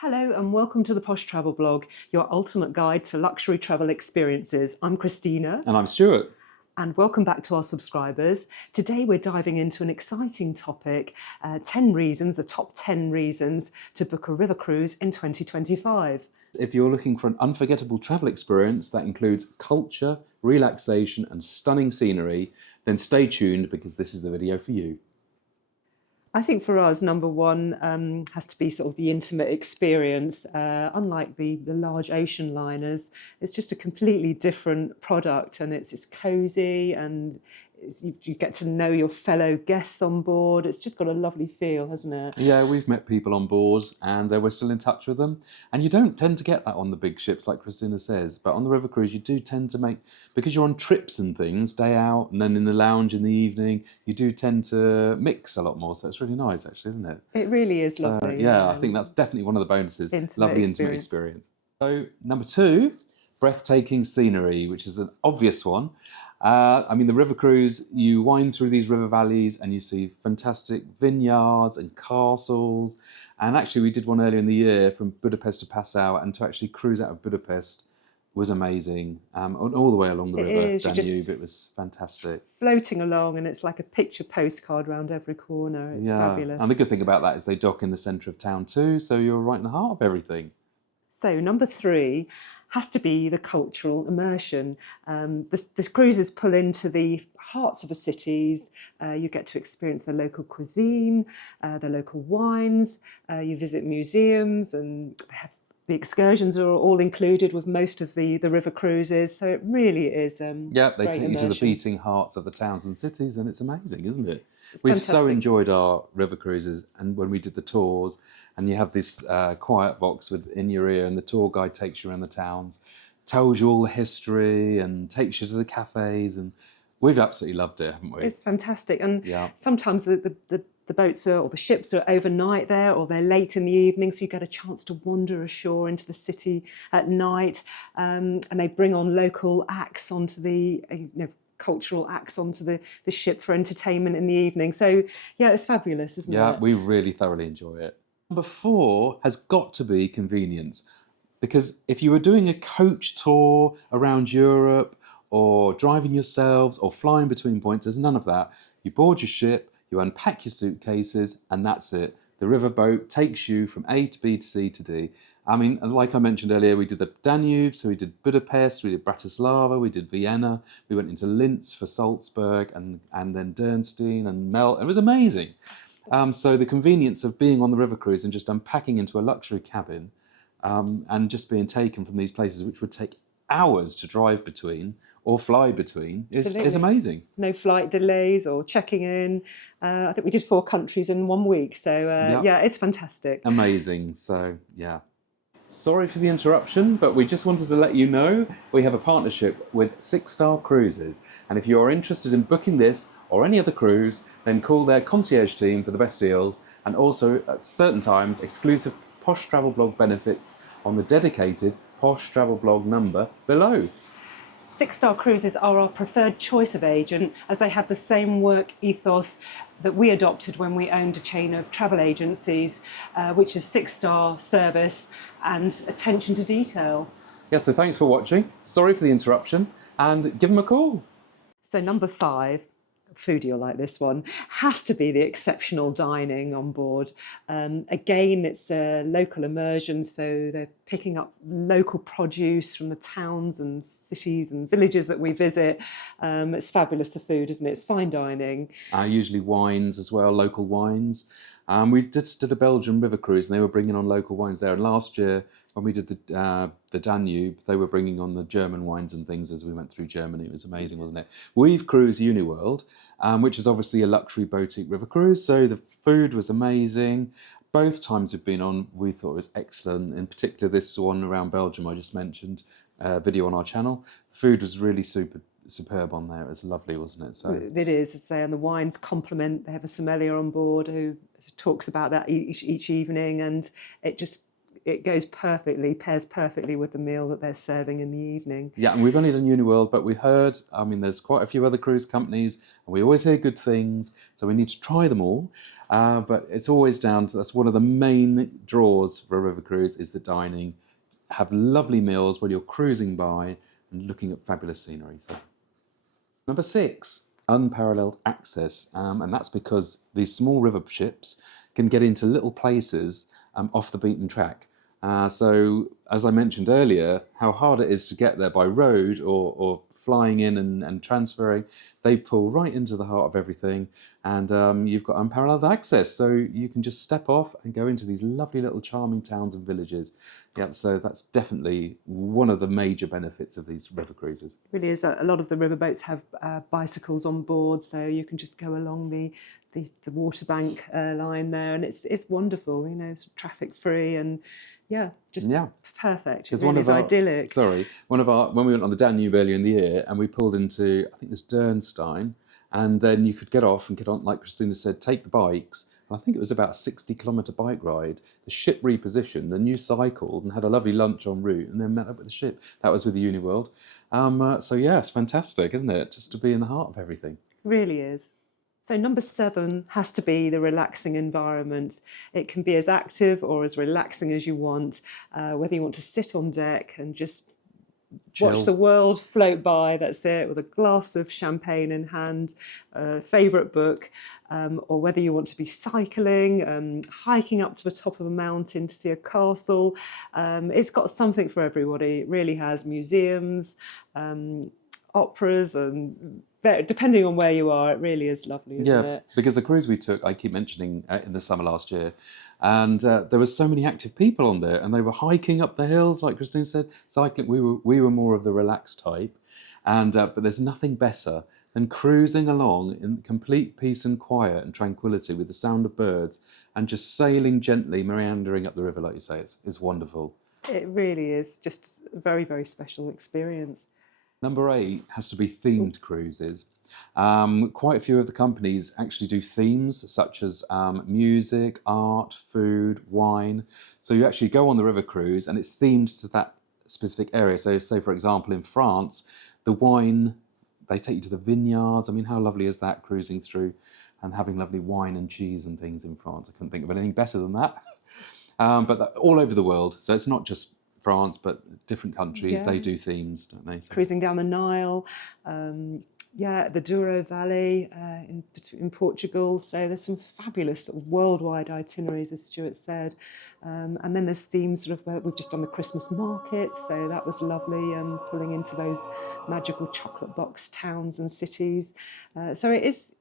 Hello and welcome to the Posh Travel Blog, your ultimate guide to luxury travel experiences. I'm Christina. And I'm Stuart. And welcome back to our subscribers. Today we're diving into an exciting topic, 10 reasons, the top 10 reasons to book a river cruise in 2025. If you're looking for an unforgettable travel experience that includes culture, relaxation and stunning scenery, then stay tuned because this is the video for you. I think for us, number one has to be sort of the intimate experience. Unlike the large ocean liners, it's just a completely different product, and it's cosy, and you get to know your fellow guests on board. It's just got a lovely feel, hasn't it? Yeah, we've met people on board and we're still in touch with them. And you don't tend to get that on the big ships, like Christina says. But on the river cruise, you do tend to make, because you're on trips and things, day out, and then in the lounge in the evening, you do tend to mix a lot more. So it's really nice, actually, isn't it? It really is lovely. Yeah, I think that's definitely one of the bonuses. Lovely intimate experience. So number two, breathtaking scenery, which is an obvious one. I mean, the river cruise, you wind through these river valleys and you see fantastic vineyards and castles. And actually, we did one earlier in the year from Budapest to Passau, and to actually cruise out of Budapest was amazing. All the way along the river Danube, it was fantastic. Floating along, and it's like a picture postcard around every corner. It's fabulous. And the good thing about that is they dock in the centre of town too, so you're right in the heart of everything. So number three has to be the cultural immersion. The cruises pull into the hearts of the cities. You get to experience the local cuisine, the local wines. You visit museums, and the excursions are all included with most of the river cruises. So it really is yeah, they take you to the beating hearts of the towns and cities, and it's amazing, isn't it? We've so enjoyed our river cruises, and when we did the tours, and you have this quiet box in your ear, and the tour guide takes you around the towns, tells you all the history, and takes you to the cafes, and we've absolutely loved it, haven't we? It's fantastic, and sometimes the boats or the ships are overnight there, or they're late in the evening, so you get a chance to wander ashore into the city at night, and they bring on local acts onto the cultural acts onto the ship for entertainment in the evening. So yeah, it's fabulous, isn't it? Yeah, we really thoroughly enjoy it. Number four has got to be convenience, because if you were doing a coach tour around Europe, or driving yourselves, or flying between points, there's none of that. You board your ship, you unpack your suitcases, and that's it. The riverboat takes you from A to B to C to D. I mean, like I mentioned earlier, we did the Danube, so we did Budapest, we did Bratislava, we did Vienna, we went into Linz for Salzburg, and then Dürnstein and Mel. It was amazing. So the convenience of being on the river cruise and just unpacking into a luxury cabin, and just being taken from these places, which would take hours to drive between or fly between, is amazing. No flight delays or checking in. I think we did 4 countries in 1 week. So yeah, it's fantastic. Amazing. So yeah. Sorry for the interruption, but we just wanted to let you know we have a partnership with 6 Star Cruises. And if you are interested in booking this or any other cruise, then call their concierge team for the best deals, and also at certain times exclusive Posh Travel Blog benefits on the dedicated Posh Travel Blog number below. 6 Star Cruises are our preferred choice of agent, as they have the same work ethos that we adopted when we owned a chain of travel agencies, which is 6 star service and attention to detail. Yeah, so thanks for watching. Sorry for the interruption, and give them a call. So number 5, foodie will like this one, has to be the exceptional dining on board. Again, it's a local immersion, so they're picking up local produce from the towns and cities and villages that we visit. It's fabulous, the food, isn't it? It's fine dining. Usually wines as well, local wines. We just did a Belgian river cruise, and they were bringing on local wines there. And last year, when we did the Danube, they were bringing on the German wines and things as we went through Germany. It was amazing, wasn't it? We've cruised Uniworld, which is obviously a luxury boutique river cruise. So the food was amazing. Both times we've been on, we thought it was excellent. In particular, this one around Belgium I just mentioned, video on our channel. The food was really superb on there. It was lovely, wasn't it? So it is, to say, and the wines complement. They have a sommelier on board who talks about that each evening, and it goes perfectly, pairs perfectly with the meal that they're serving in the evening. Yeah, and we've only done Uniworld, but we heard, I mean, there's quite a few other cruise companies, and we always hear good things, so we need to try them all. But it's always down to, that's one of the main draws for a river cruise, is the dining. Have lovely meals while you're cruising by and looking at fabulous scenery. So. Number 6, unparalleled access. And that's because these small river ships can get into little places off the beaten track. So, as I mentioned earlier, how hard it is to get there by road or flying in and transferring, they pull right into the heart of everything, and you've got unparalleled access. So you can just step off and go into these lovely little charming towns and villages. Yeah, so that's definitely one of the major benefits of these river cruises. It really is. A lot of the riverboats have bicycles on board, so you can just go along the waterbank line there, and it's wonderful. It's traffic free, and just perfect. It really is idyllic. When we went on the Danube earlier in the year, and we pulled into, I think it was Dernstein, and then you could get off and get on, like Christina said, take the bikes. And I think it was about a 60-kilometre bike ride. The ship repositioned, then you cycled and had a lovely lunch en route, and then met up with the ship. That was with the Uniworld. So it's fantastic, isn't it? Just to be in the heart of everything. It really is. So number 7 has to be the relaxing environment. It can be as active or as relaxing as you want, whether you want to sit on deck and just watch the world float by, that's it, with a glass of champagne in hand, a favourite book, or whether you want to be cycling, hiking up to the top of a mountain to see a castle. It's got something for everybody. It really has. Museums, operas, and depending on where you are, it really is lovely, isn't it? Because the cruise we took, I keep mentioning, in the summer last year, and there were so many active people on there, and they were hiking up the hills, like Christine said, cycling. We were more of the relaxed type, and but there's nothing better than cruising along in complete peace and quiet and tranquility with the sound of birds and just sailing gently, meandering up the river, like you say. It's wonderful. It really is just a very, very special experience. Number 8 has to be themed cruises. Quite a few of the companies actually do themes such as music, art, food, wine. So you actually go on the river cruise and it's themed to that specific area. So say, for example, in France, the wine, they take you to the vineyards. I mean, how lovely is that, cruising through and having lovely wine and cheese and things in France? I couldn't think of anything better than that. But all over the world. So it's not just France, but different countries, they do themes, don't they? So. Cruising down the Nile, the Douro Valley in Portugal. So there's some fabulous sort of worldwide itineraries, as Stuart said. And then there's themes sort of where we've just done the Christmas markets, so that was lovely, pulling into those magical chocolate box towns and cities. So it's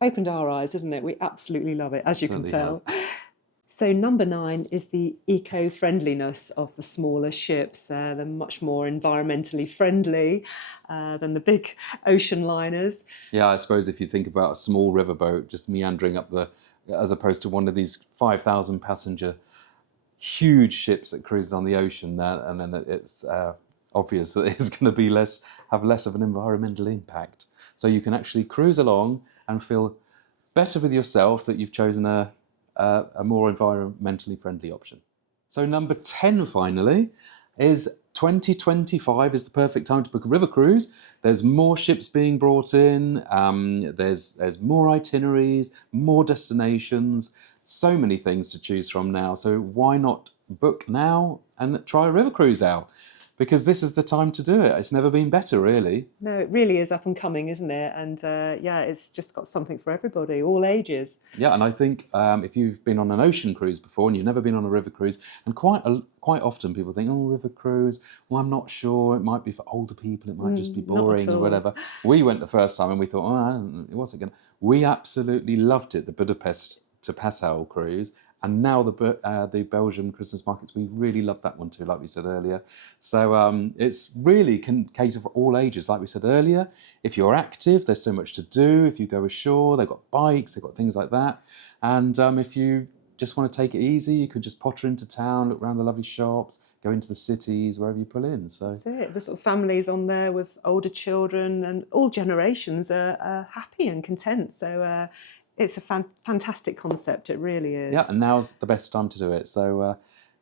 opened our eyes, isn't it? We absolutely love it, as you can tell. So number 9 is the eco-friendliness of the smaller ships. They're much more environmentally friendly than the big ocean liners. Yeah, I suppose if you think about a small riverboat just meandering up as opposed to one of these 5,000 passenger huge ships that cruises on the ocean, and then it's obvious that it's going to have less of an environmental impact. So you can actually cruise along and feel better with yourself that you've chosen a more environmentally friendly option. So number 10 finally is 2025 is the perfect time to book a river cruise. There's more ships being brought in, there's more itineraries, more destinations, so many things to choose from now. So why not book now and try a river cruise out? Because this is the time to do it. It's never been better, really. No, it really is up and coming, isn't it? And it's just got something for everybody, all ages. Yeah, and I think if you've been on an ocean cruise before and you've never been on a river cruise, and quite often people think, oh, river cruise, well, I'm not sure, it might be for older people, it might just be boring or whatever. We went the first time and we thought, what's it going to... We absolutely loved it, the Budapest to Passau cruise. And now the Belgian Christmas markets, we really love that one too, like we said earlier. So it's really can cater for all ages, like we said earlier. If you're active, there's so much to do. If you go ashore, they've got bikes, they've got things like that. And if you just want to take it easy, you can just potter into town, look around the lovely shops, go into the cities, wherever you pull in. So that's it. The sort of families on there with older children, and all generations are happy and content. So it's a fantastic concept, it really is. Yeah, and now's the best time to do it. So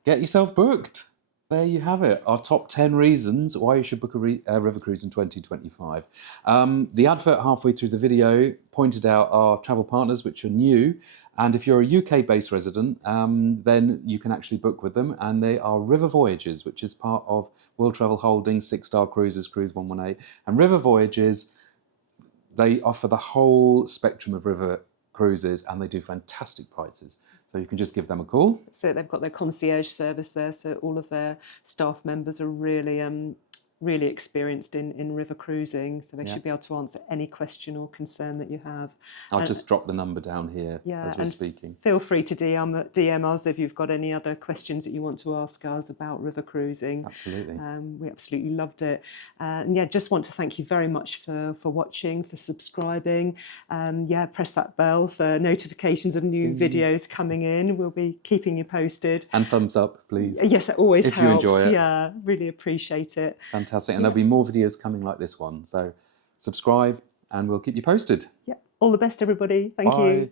get yourself booked. There you have it, our top 10 reasons why you should book a river cruise in 2025. The advert halfway through the video pointed out our travel partners, which are new. And if you're a UK-based resident, then you can actually book with them. And they are River Voyages, which is part of World Travel Holdings, 6-star cruises, Cruise 118. And River Voyages, they offer the whole spectrum of river cruises, and they do fantastic prices. So you can just give them a call. So they've got their concierge service there, so all of their staff members are really experienced in river cruising, so they should be able to answer any question or concern that you have. I'll just drop the number down here as we're speaking. Feel free to DM us if you've got any other questions that you want to ask us about river cruising. Absolutely. We absolutely loved it. And yeah, just want to thank you very much for watching, for subscribing. Press that bell for notifications of new videos coming in. We'll be keeping you posted. And thumbs up, please. Yes, it always helps. If you enjoy it. Yeah, really appreciate it. Fantastic. And there'll be more videos coming like this one. So subscribe and we'll keep you posted. Yeah. All the best, everybody. Thank Bye. you.